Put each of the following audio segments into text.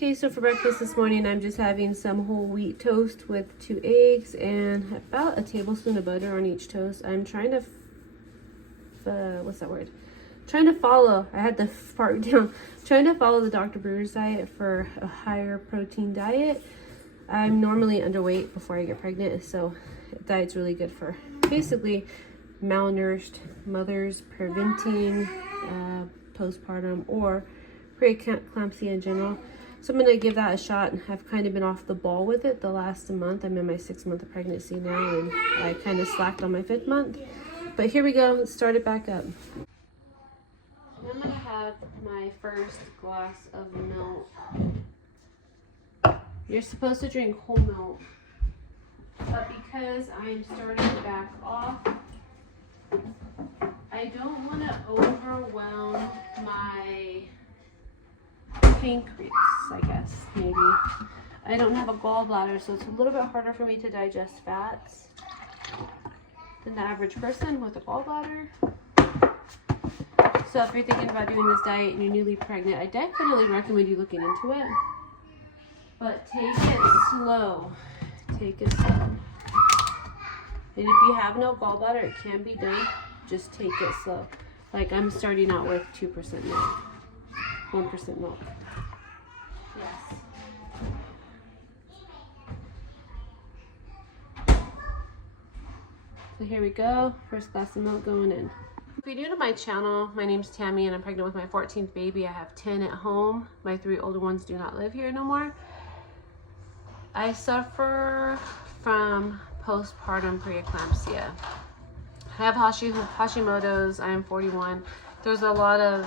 Okay, so for breakfast this morning, I'm just having some whole wheat toast with 2 eggs and about a tablespoon of butter on each toast. I'm trying to, what's that word? Trying to follow, I had the part down, trying to follow the Dr. Brewers diet for a higher protein diet. I'm normally underweight before I get pregnant, so diet's really good for basically malnourished mothers, preventing postpartum or preeclampsia in general. So I'm going to give that a shot. I've kind of been off the ball with it the last month. I'm in my 6th month of pregnancy now, and I kind of slacked on my 5th month. But here we go. Let's start it back up. I'm going to have my first glass of milk. You're supposed to drink whole milk, but because I'm starting back off, I don't want to overwhelm my pancreas, I guess, maybe. I don't have a gallbladder, so it's a little bit harder for me to digest fats than the average person with a gallbladder. So if you're thinking about doing this diet and you're newly pregnant, I definitely recommend you looking into it. But take it slow. Take it slow. And if you have no gallbladder, it can be done. Just take it slow. Like I'm starting out with 2% milk. 1% milk. Yes. So here we go. First glass of milk going in. If you're new to my channel, my name's Tammy and I'm pregnant with my 14th baby. I have 10 at home. My 3 older ones do not live here no more. I suffer from postpartum preeclampsia. I have Hashimoto's. I am 41. There's a lot of,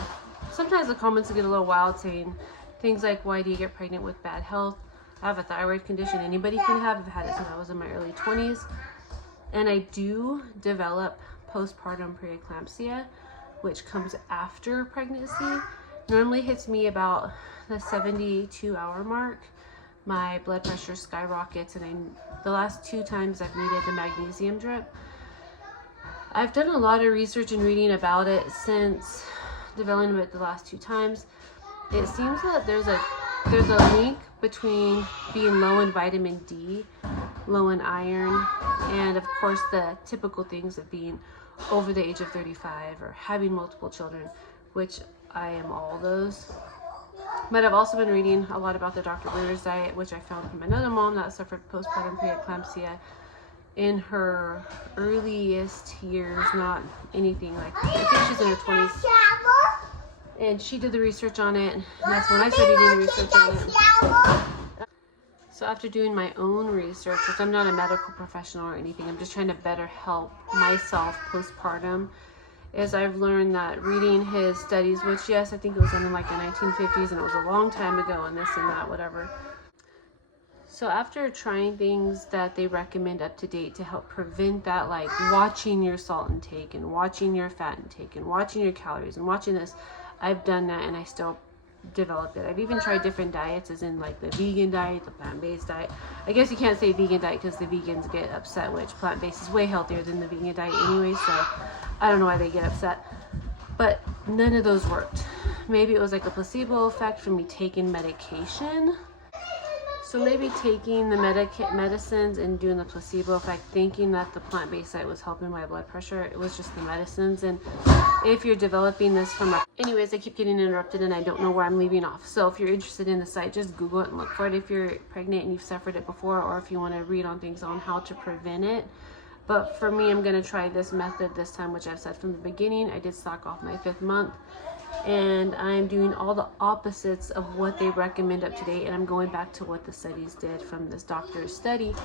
sometimes the comments get a little wild saying things like, why do you get pregnant with bad health? I have a thyroid condition anybody can have. I've had it since I was in my early 20s. And I do develop postpartum preeclampsia, which comes after pregnancy. Normally hits me about the 72-hour mark. My blood pressure skyrockets, and the last 2 times I've needed the magnesium drip. I've done a lot of research and reading about it since developing it the last 2 times. It seems that there's a link between being low in vitamin D, low in iron, and of course the typical things of being over the age of 35 or having multiple children, which I am all those. But I've also been reading a lot about the Dr. Brewers diet, which I found from another mom that suffered postpartum preeclampsia in her earliest years, not anything like, I think she's in her 20s. And she did the research on it, and that's when I started doing the research on it. So after doing my own research, which I'm not a medical professional or anything, I'm just trying to better help myself postpartum, is I've learned that reading his studies, which yes, I think it was in like the 1950s and it was a long time ago and this and that, whatever. So after trying things that they recommend up to date to help prevent that, like watching your salt intake and watching your fat intake and watching your calories and watching this, I've done that and I still developed it. I've even tried different diets, as in like the vegan diet, the plant-based diet. I guess you can't say vegan diet because the vegans get upset, which plant-based is way healthier than the vegan diet anyway, so I don't know why they get upset. But none of those worked. Maybe it was like a placebo effect from me taking medication. So maybe taking the medicines and doing the placebo effect, thinking that the plant-based diet was helping my blood pressure. It was just the medicines. And if you're developing this from a... Anyways, I keep getting interrupted and I don't know where I'm leaving off. So if you're interested in the site, just Google it and look for it if you're pregnant and you've suffered it before, or if you want to read on things on how to prevent it. But for me, I'm going to try this method this time, which I've said from the beginning. I did slack off my 5th month. And I'm doing all the opposites of what they recommend up to date, and I'm going back to what the studies did from this doctor's study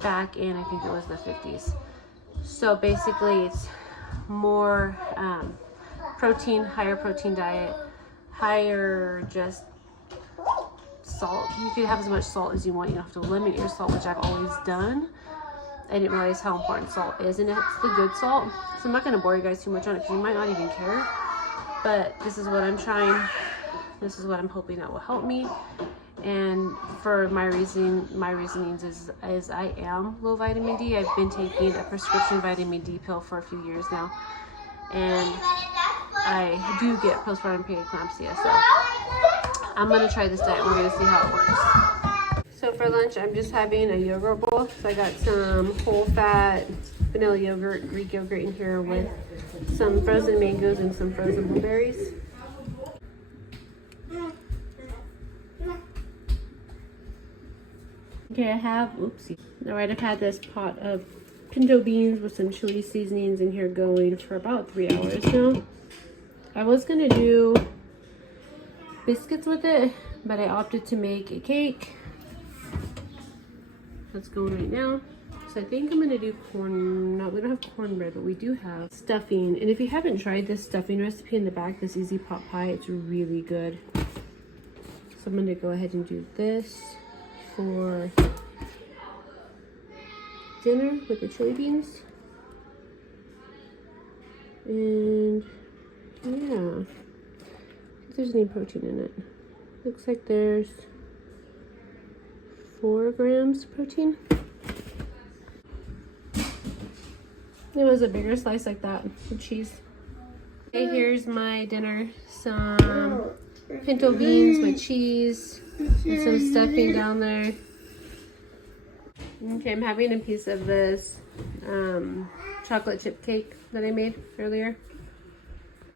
back in, I think it was the 50s. So basically it's more protein, higher protein diet, higher just salt. You can have as much salt as you want. You don't have to limit your salt, which I've always done. I didn't realize how important salt is, and it's the good salt. So I'm not going to bore you guys too much on it because you might not even care. But this is what I'm trying. This is what I'm hoping that will help me. And for my reasonings is I am low vitamin D. I've been taking a prescription vitamin D pill for a few years now, and I do get postpartum preeclampsia. So I'm gonna try this diet. We're gonna see how it works. So for lunch, I'm just having a yogurt bowl. So I got some whole fat vanilla yogurt, Greek yogurt in here with some frozen mangoes and some frozen blueberries. Okay, I have, oopsie. All right, I've had this pot of pinto beans with some chili seasonings in here going for about 3 hours now. I was gonna do biscuits with it, but I opted to make a cake. That's going right now. So I think I'm gonna do corn, no, we don't have cornbread, but we do have stuffing. And if you haven't tried this stuffing recipe in the back, this easy pot pie, it's really good. So I'm gonna go ahead and do this for dinner with the chili beans. And yeah, if there's any protein in it. Looks like there's 4 grams protein. It was a bigger slice like that with cheese. Okay, here's my dinner. Some pinto beans with cheese and some stuffing down there. Okay, I'm having a piece of this chocolate chip cake that I made earlier.